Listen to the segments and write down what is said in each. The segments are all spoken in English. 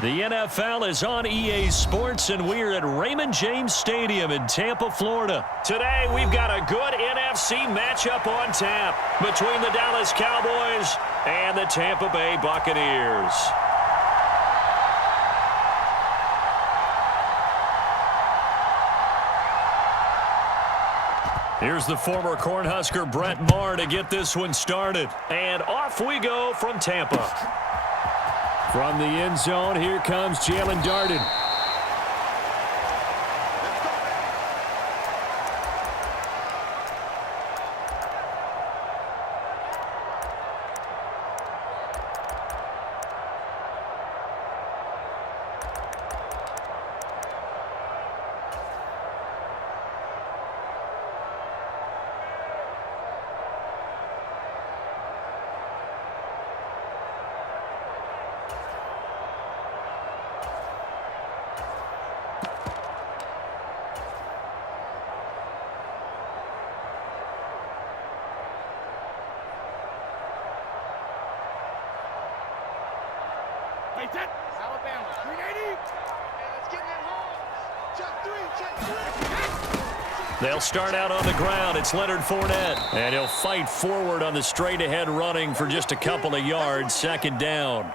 The NFL is on EA Sports, and we're at Raymond James Stadium in Tampa, Florida. Today, we've got a good NFC matchup on tap between the Dallas Cowboys and the Tampa Bay Buccaneers. Here's the former Cornhusker Brett Maher to get this one started. And off we go from Tampa. From the end zone, here comes Jalen Darden. Alabama, 380. Let's get that home. Check three. They'll start out on the ground. It's Leonard Fournette. And he'll fight forward on the straight-ahead running for just a couple of yards. Second down.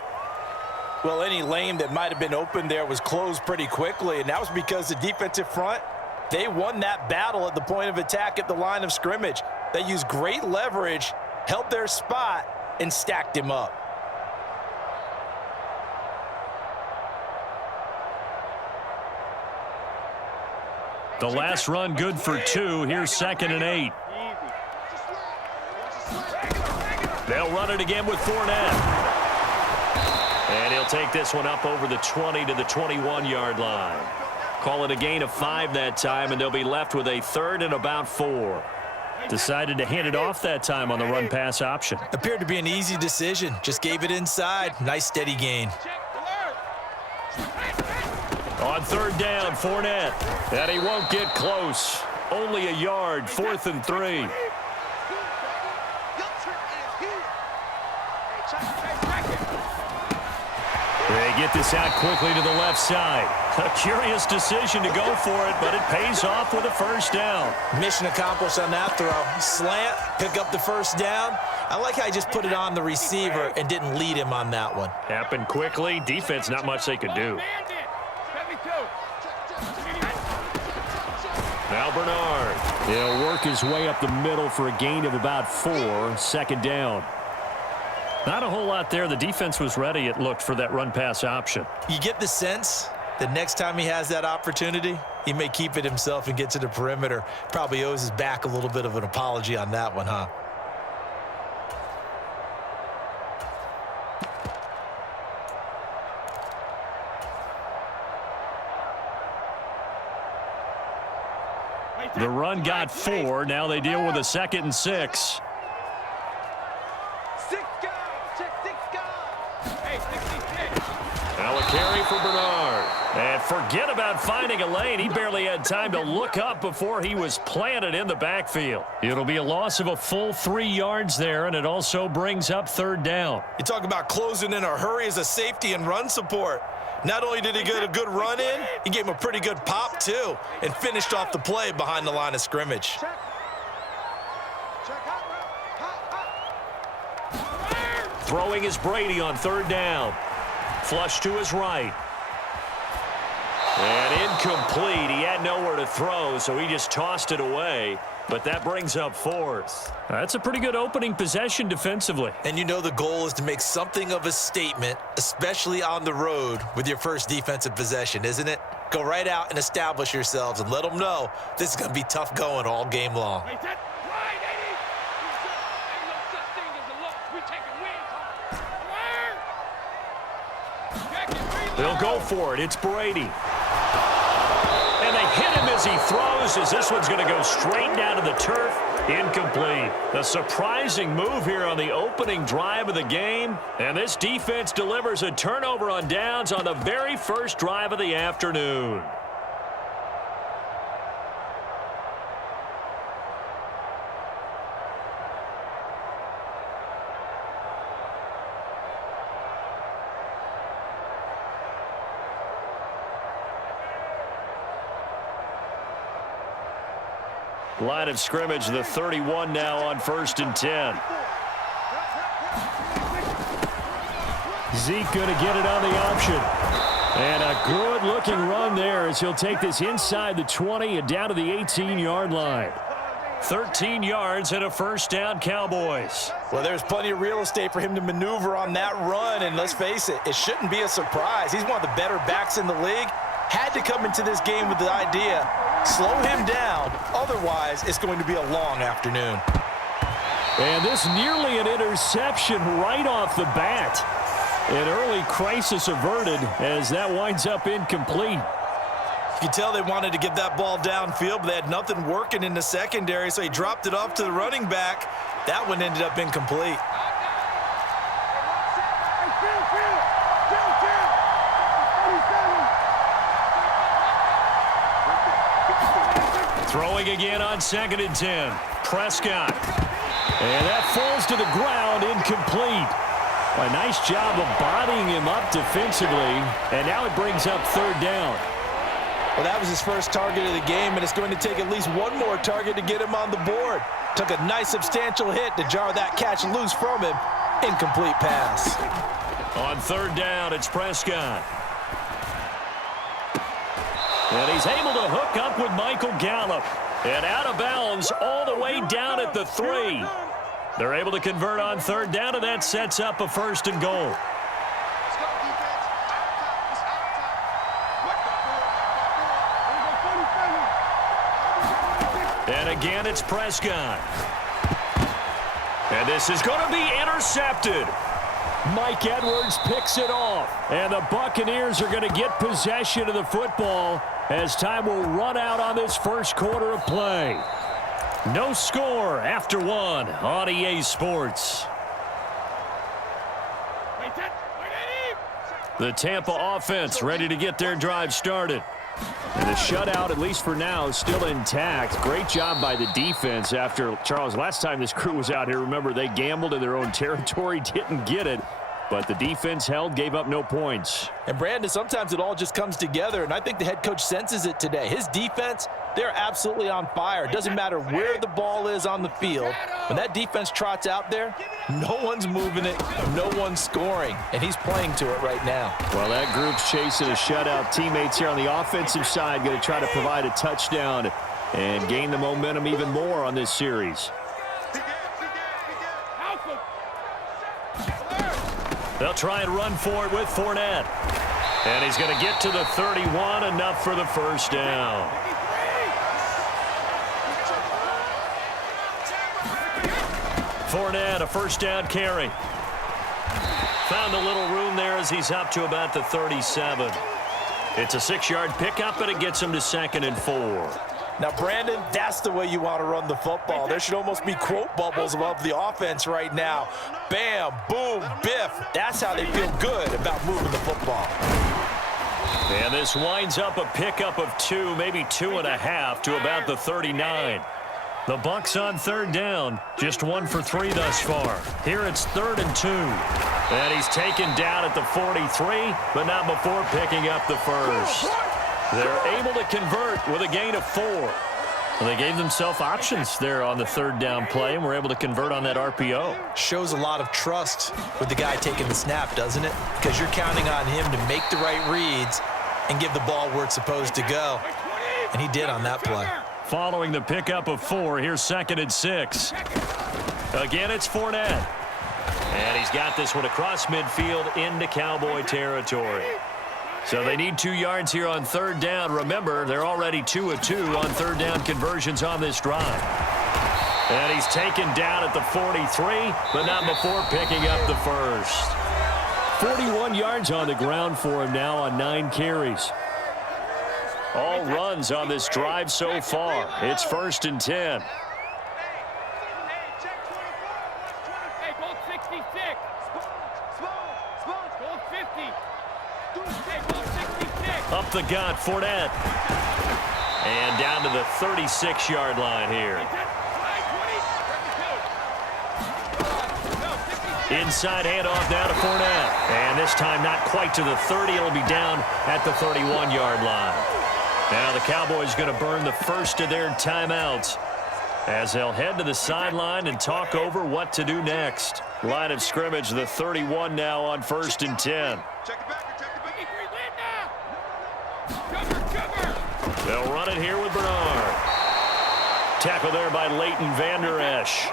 Well, any lane that might have been open there was closed pretty quickly, and that was because the defensive front, they won that battle at the point of attack at the line of scrimmage. They used great leverage, held their spot, and stacked him up. The last run good for 2. Here's 2nd and 8. They'll run it again with Fournette. And he'll take this one up over the 20 to the 21-yard line. Call it a gain of 5 that time, and they'll be left with a 3rd and about 4. Decided to hand it off that time on the run-pass option. Appeared to be an easy decision. Just gave it inside. Nice steady gain. On 3rd down, Fournette. And he won't get close. Only a yard, 4th and 3. They get this out quickly to the left side. A curious decision to go for it, but it pays off with a 1st down. Mission accomplished on that throw. Slant, pick up the 1st down. I like how he just put it on the receiver and didn't lead him on that one. Happened quickly. Defense, not much they could do. Now Bernard. He'll work his way up the middle for a gain of about 4. 2nd down. Not a whole lot there. The defense was ready, it looked, for that run-pass option. You get the sense that next time he has that opportunity, he may keep it himself and get to the perimeter. Probably owes his back a little bit of an apology on that one, huh? The run got 4. Now they deal with a 2nd and 6. Now a carry for Bernard. And forget about finding a lane. He barely had time to look up before he was planted in the backfield. It'll be a loss of a full 3 yards there, and it also brings up 3rd down. You talk about closing in a hurry as a safety and run support. Not only did he get a good run in, he gave him a pretty good pop, too, and finished off the play behind the line of scrimmage. Throwing is Brady on 3rd down. Flush to his right. And incomplete. He had nowhere to throw, so he just tossed it away. But that brings up 4th. That's a pretty good opening possession defensively. And you know the goal is to make something of a statement, especially on the road with your first defensive possession, isn't it? Go right out and establish yourselves and let them know this is going to be tough going all game long. They'll go for it. It's Brady. And they hit him as he throws, as this one's going to go straight down to the turf. Incomplete. A surprising move here on the opening drive of the game. And this defense delivers a turnover on downs on the very first drive of the afternoon. Line of scrimmage, the 31 now on 1st and 10. Zeke going to get it on the option. And a good-looking run there as he'll take this inside the 20 and down to the 18-yard line. 13 yards and a first down, Cowboys. Well, there's plenty of real estate for him to maneuver on that run, and let's face it, it shouldn't be a surprise. He's one of the better backs in the league. Had to come into this game with the idea, slow him down, otherwise it's going to be a long afternoon. And this nearly an interception right off the bat. An early crisis averted as that winds up incomplete. You can tell they wanted to get that ball downfield, but they had nothing working in the secondary, so he dropped it off to the running back. That one ended up incomplete. Throwing again on 2nd and 10. Prescott. And that falls to the ground, incomplete. A nice job of bodying him up defensively, and now it brings up 3rd down. Well, that was his first target of the game, and it's going to take at least one more target to get him on the board. Took a nice substantial hit to jar that catch loose from him. Incomplete pass. On 3rd down, it's Prescott. And he's able to hook up with Michael Gallup. And out of bounds all the way down at the 3. They're able to convert on 3rd down, and that sets up a 1st and goal. And again, it's Prescott. And this is going to be intercepted. Mike Edwards picks it off. And the Buccaneers are going to get possession of the football as time will run out on this first quarter of play. No score after 1 on EA Sports. The Tampa offense ready to get their drive started. And the shutout, at least for now, is still intact. Great job by the defense after, Charles, last time this crew was out here, remember, they gambled in their own territory, didn't get it. But the defense held, gave up no points. And, Brandon, sometimes it all just comes together, and I think the head coach senses it today. His defense, they're absolutely on fire. It doesn't matter where the ball is on the field. When that defense trots out there, no one's moving it, no one's scoring, and he's playing to it right now. Well, that group's chasing a shutout. Teammates here on the offensive side going to try to provide a touchdown and gain the momentum even more on this series. They'll try and run for it with Fournette. And he's going to get to the 31, enough for the first down. Fournette, a first down carry. Found a little room there as he's up to about the 37. It's a 6-yard pickup, and it gets him to 2nd and 4. Now, Brandon, that's the way you want to run the football. There should almost be quote bubbles above the offense right now. Bam, boom, biff. That's how they feel good about moving the football. And this winds up a pickup of 2, maybe 2.5 to about the 39. The Bucs on 3rd down, just 1 for 3 thus far. Here it's 3rd and 2. And he's taken down at the 43, but not before picking up the first. They're able to convert with a gain of 4. Well, they gave themselves options there on the 3rd down play, and were able to convert on that RPO. Shows a lot of trust with the guy taking the snap, doesn't it? Because you're counting on him to make the right reads and give the ball where it's supposed to go. And he did on that play. Following the pickup of 4, here's 2nd and 6. Again, it's Fournette. And he's got this one across midfield into Cowboy territory. So they need 2 yards here on 3rd down. Remember, they're already 2 of 2 on 3rd down conversions on this drive. And he's taken down at the 43, but not before picking up the first. 41 yards on the ground for him now on 9 carries. All runs on this drive so far. It's 1st and 10. Up the gut, Fournette. And down to the 36-yard line here. Inside handoff now to Fournette. And this time not quite to the 30. It'll be down at the 31-yard line. Now the Cowboys going to burn the first of their timeouts as they'll head to the sideline and talk over what to do next. Line of scrimmage, the 31 now on 1st and 10. They'll run it here with Bernard. Tackle there by Leighton Vander Esch.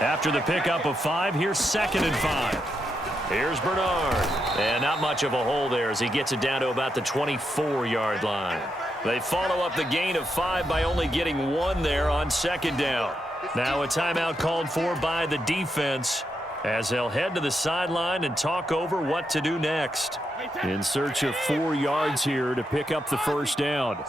After the pickup of 5, here's 2nd and 5. Here's Bernard. And not much of a hole there as he gets it down to about the 24-yard line. They follow up the gain of 5 by only getting 1 there on 2nd down. Now a timeout called for by the defense as they'll head to the sideline and talk over what to do next. In search of 4 yards here to pick up the 1st down.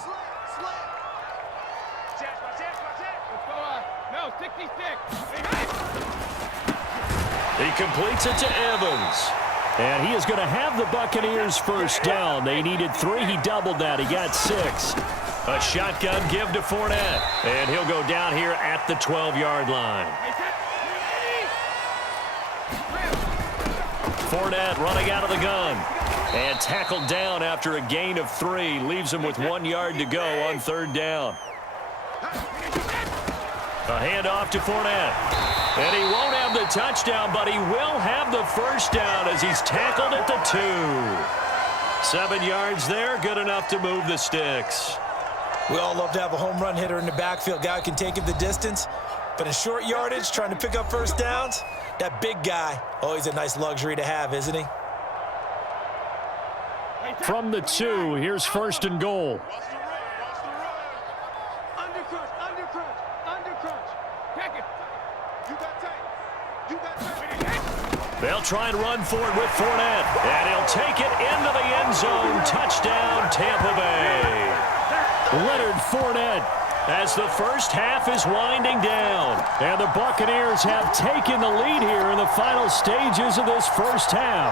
He completes it to Evans. And he is going to have the Buccaneers 1st down. They needed 3. He doubled that. He got 6. A shotgun give to Fournette. And he'll go down here at the 12-yard line. Fournette running out of the gun. And tackled down after a gain of 3. Leaves him with 1 yard to go on 3rd down. A handoff to Fournette. And he won't have the touchdown, but he will have the 1st down as he's tackled at the 2. 7 yards there, good enough to move the sticks. We all love to have a home run hitter in the backfield. Guy who can take it the distance. But in short yardage, trying to pick up 1st downs, that big guy, always a nice luxury to have, isn't he? From the 2, here's 1st and goal. They'll try and run for it with Fournette. And he'll take it into the end zone. Touchdown, Tampa Bay. Leonard Fournette as the 1st half is winding down. And the Buccaneers have taken the lead here in the final stages of this 1st half.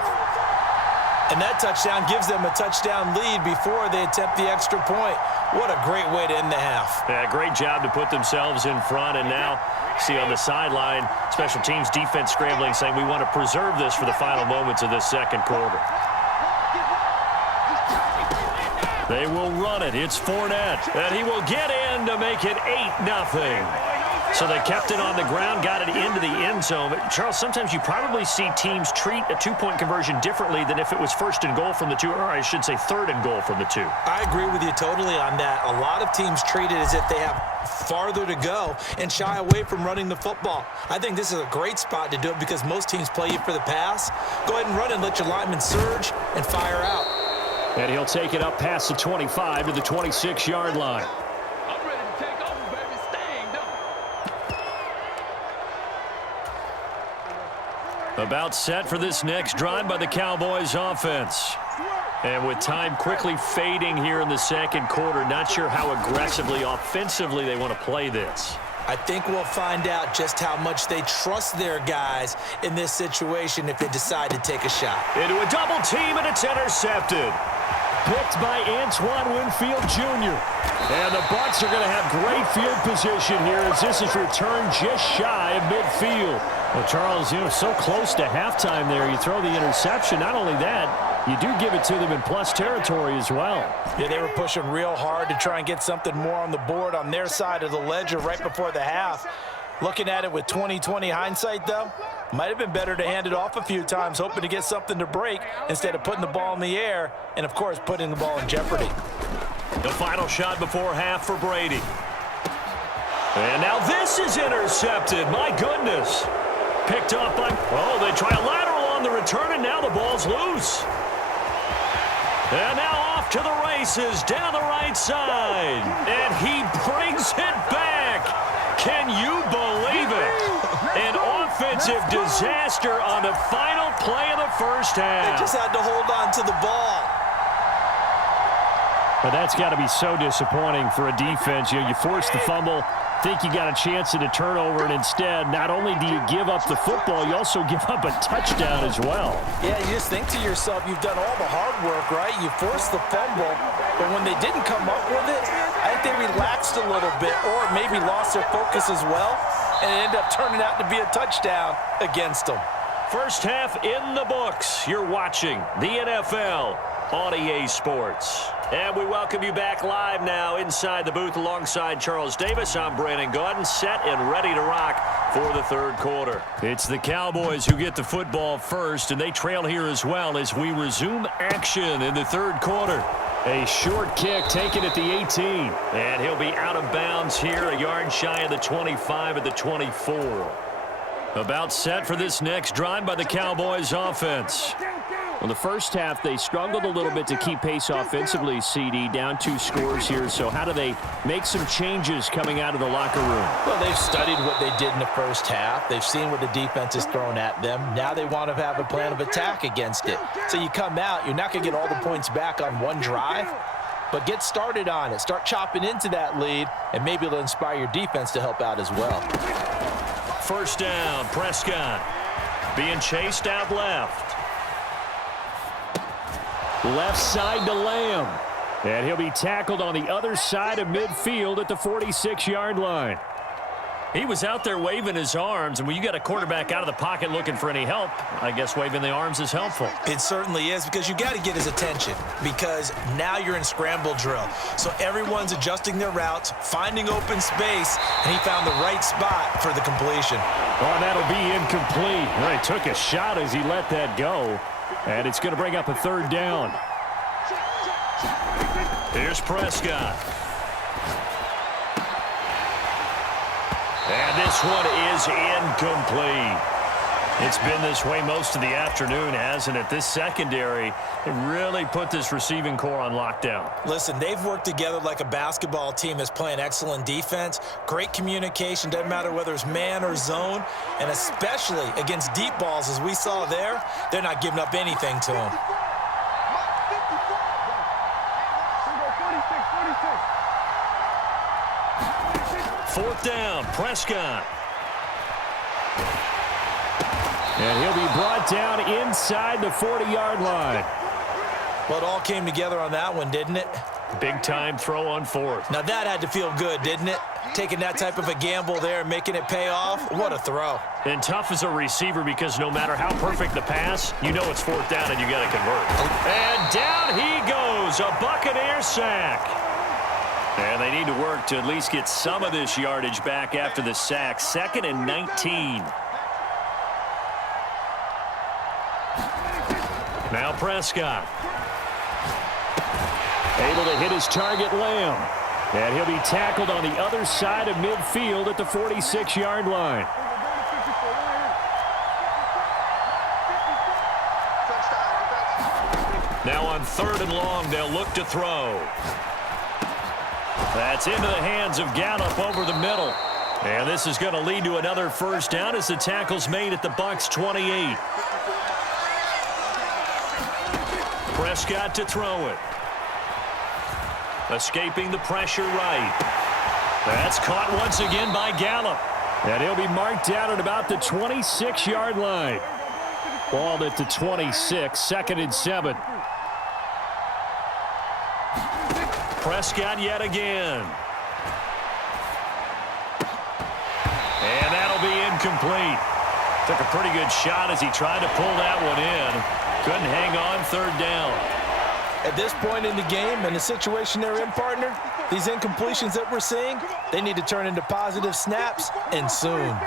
And that touchdown gives them a touchdown lead before they attempt the extra point. What a great way to end the half. Yeah, great job to put themselves in front. And now, see on the sideline, special teams defense scrambling, saying we want to preserve this for the final moments of this 2nd quarter. They will run it. It's Fournette. And he will get in to make it 8-0. So they kept it on the ground, got it into the end zone. But Charles, sometimes you probably see teams treat a 2-point conversion differently than if it was 1st and goal from the 2, or I should say 3rd and goal from the 2. I agree with you totally on that. A lot of teams treat it as if they have farther to go and shy away from running the football. I think this is a great spot to do it because most teams play you for the pass. Go ahead and run and let your linemen surge and fire out. And he'll take it up past the 25 to the 26-yard line. About set for this next drive by the Cowboys offense. And with time quickly fading here in the 2nd quarter, not sure how aggressively, offensively they want to play this. I think we'll find out just how much they trust their guys in this situation if they decide to take a shot. Into a double team, and it's intercepted. Picked by Antoine Winfield Jr. And the Bucs are going to have great field position here as this is returned just shy of midfield. Well, Charles, so close to halftime there. You throw the interception. Not only that, you do give it to them in plus territory as well. Yeah, they were pushing real hard to try and get something more on the board on their side of the ledger right before the half. Looking at it with 20/20 hindsight, though, might have been better to hand it off a few times, hoping to get something to break instead of putting the ball in the air and, of course, putting the ball in jeopardy. The final shot before half for Brady. And now this is intercepted. My goodness. Picked up by, they try a lateral on the return, and now the ball's loose. And now off to the races down the right side. And he brings it back. Can you believe it? An offensive disaster on the final play of the 1st half. They just had to hold on to the ball. But that's got to be so disappointing for a defense. You force the fumble, think you got a chance at a turnover, and instead, not only do you give up the football, you also give up a touchdown as well. Yeah, you just think to yourself, you've done all the hard work, right? You forced the fumble, but when they didn't come up with it, I think they relaxed a little bit or maybe lost their focus as well, and it ended up turning out to be a touchdown against them. 1st half in the books. You're watching the NFL on EA Sports. And we welcome you back live now inside the booth alongside Charles Davis. I'm Brandon Gaudin, set and ready to rock for the third quarter. It's the Cowboys who get the football first, and they trail here as well as we resume action in the third quarter. A short kick taken at the 18. And he'll be out of bounds here, a yard shy of the 25 at the 24. About set for this next drive by the Cowboys offense. Well, the first half, they struggled a little bit to keep pace offensively, CD, down 2 scores here. So how do they make some changes coming out of the locker room? Well, they've studied what they did in the first half. They've seen what the defense has thrown at them. Now they want to have a plan of attack against it. So you come out, you're not going to get all the points back on one drive, but get started on it. Start chopping into that lead, and maybe it'll inspire your defense to help out as well. First down, Prescott being chased out left. Left side to Lamb. And he'll be tackled on the other side of midfield at the 46-yard line. He was out there waving his arms, and when you got a quarterback out of the pocket looking for any help, I guess waving the arms is helpful. It certainly is, because you got to get his attention, because now you're in scramble drill. So everyone's adjusting their routes, finding open space, and he found the right spot for the completion. Oh, that'll be incomplete. Well, he took a shot as he let that go, and it's going to bring up a third down. Here's Prescott. And this one is incomplete. It's been this way most of the afternoon, hasn't it? This secondary really put this receiving core on lockdown. Listen, they've worked together like a basketball team that's playing excellent defense. Great communication, doesn't matter whether it's man or zone. And especially against deep balls, as we saw there, they're not giving up anything to them. Fourth down, Prescott. And he'll be brought down inside the 40-yard line. Well, it all came together on that one, didn't it? Big-time throw on fourth. Now that had to feel good, didn't it? Taking that type of a gamble there and making it pay off. What a throw. And tough as a receiver, because no matter how perfect the pass, you know it's fourth down and you got to convert. And down he goes, a Buccaneer sack. And they need to work to at least get some of this yardage back after the sack. 2nd and 19. Now Prescott. Able to hit his target, Lamb. And he'll be tackled on the other side of midfield at the 46-yard line. Now on 3rd and long, they'll look to throw. That's into the hands of Gallup over the middle. And this is going to lead to another first down as the tackle's made at the Bucs 28. Prescott to throw it. Escaping the pressure right. That's caught once again by Gallup. And he'll be marked down at about the 26-yard line. Ball at the 26, 2nd and 7. Prescott yet again. And that'll be incomplete. Took a pretty good shot as he tried to pull that one in. Couldn't hang on, 3rd down. At this point in the game and the situation they're in, partner, these incompletions that we're seeing, they need to turn into positive snaps, and soon.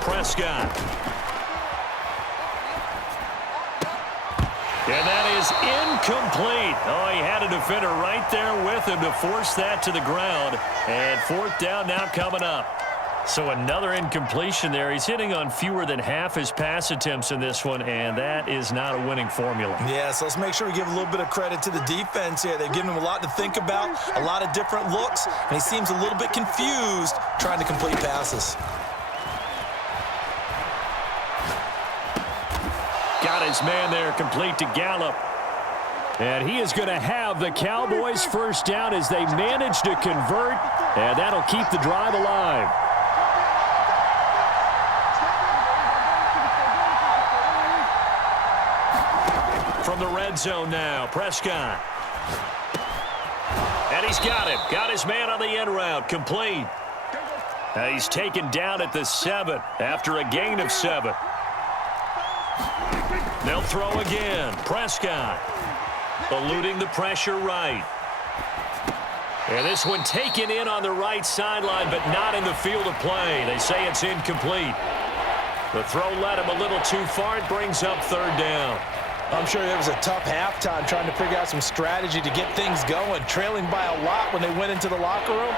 Prescott. And that is incomplete. Oh, he had a defender right there with him to force that to the ground. And 4th down now coming up. So another incompletion there. He's hitting on fewer than half his pass attempts in this one, and that is not a winning formula. Yeah, so let's make sure we give a little bit of credit to the defense here. They've given him a lot to think about, a lot of different looks, and he seems a little bit confused trying to complete passes. Got his man there, complete to Gallup. And he is going to have the Cowboys first down as they manage to convert, and that'll keep the drive alive. From the red zone now, Prescott. And he's got him. Got his man on the end route, complete. He's taken down at the 7 after a gain of 7. They'll throw again. Prescott eluding the pressure right. And this one taken in on the right sideline, but not in the field of play. They say it's incomplete. The throw led him a little too far. It brings up third down. I'm sure it was a tough halftime trying to figure out some strategy to get things going, trailing by a lot when they went into the locker room.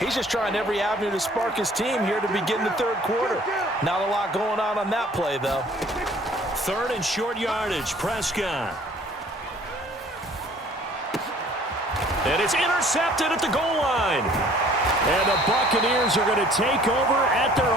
He's just trying every avenue to spark his team here to begin the third quarter. Not a lot going on that play, though. Third and short yardage, Prescott. And it's intercepted at the goal line. And the Buccaneers are going to take over at their